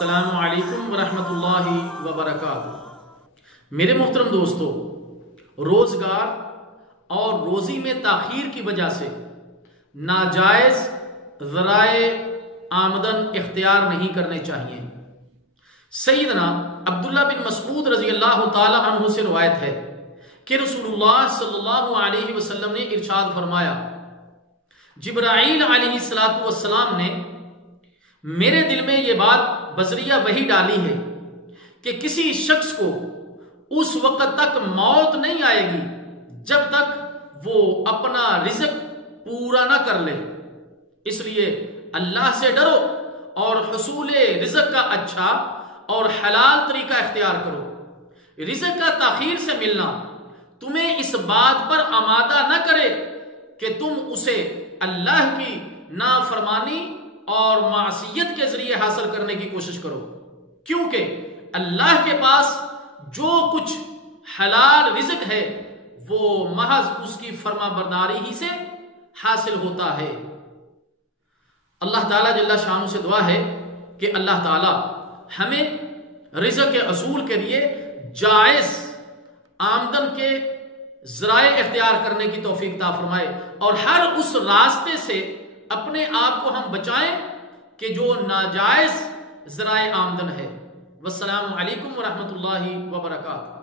السلام علیکم ورحمۃ اللہ وبرکاتہ۔ میرے محترم دوستو، روزگار اور روزی میں تاخیر کی وجہ سے ناجائز ذرائع آمدن اختیار نہیں کرنے چاہیے۔ سیدنا عبداللہ بن مسعود رضی اللہ تعالی عنہ سے روایت ہے کہ رسول اللہ صلی اللہ علیہ وسلم نے ارشاد فرمایا، جبرائیل علیہ السلام نے میرے دل میں یہ بات بذریعہ وحی ڈالی ہے کہ کسی شخص کو اس وقت تک موت نہیں آئے گی جب تک وہ اپنا رزق پورا نہ کر لے۔ اس لیے اللہ سے ڈرو اور حصول رزق کا اچھا اور حلال طریقہ اختیار کرو۔ رزق کا تاخیر سے ملنا تمہیں اس بات پر آمادہ نہ کرے کہ تم اسے اللہ کی نافرمانی اور معصیت کے ذریعے حاصل کرنے کی کوشش کرو، کیونکہ اللہ کے پاس جو کچھ حلال رزق ہے وہ محض اس کی فرما برداری ہی سے حاصل ہوتا ہے۔ اللہ تعالیٰ جل شانہ سے دعا ہے کہ اللہ تعالیٰ ہمیں رزق کے اصول کے لیے جائز آمدن کے ذرائع اختیار کرنے کی توفیق عطا فرمائے اور ہر اس راستے سے اپنے آپ کو ہم بچائیں کہ جو ناجائز ذرائع آمدن ہے۔ والسلام علیکم ورحمۃ اللہ وبرکاتہ۔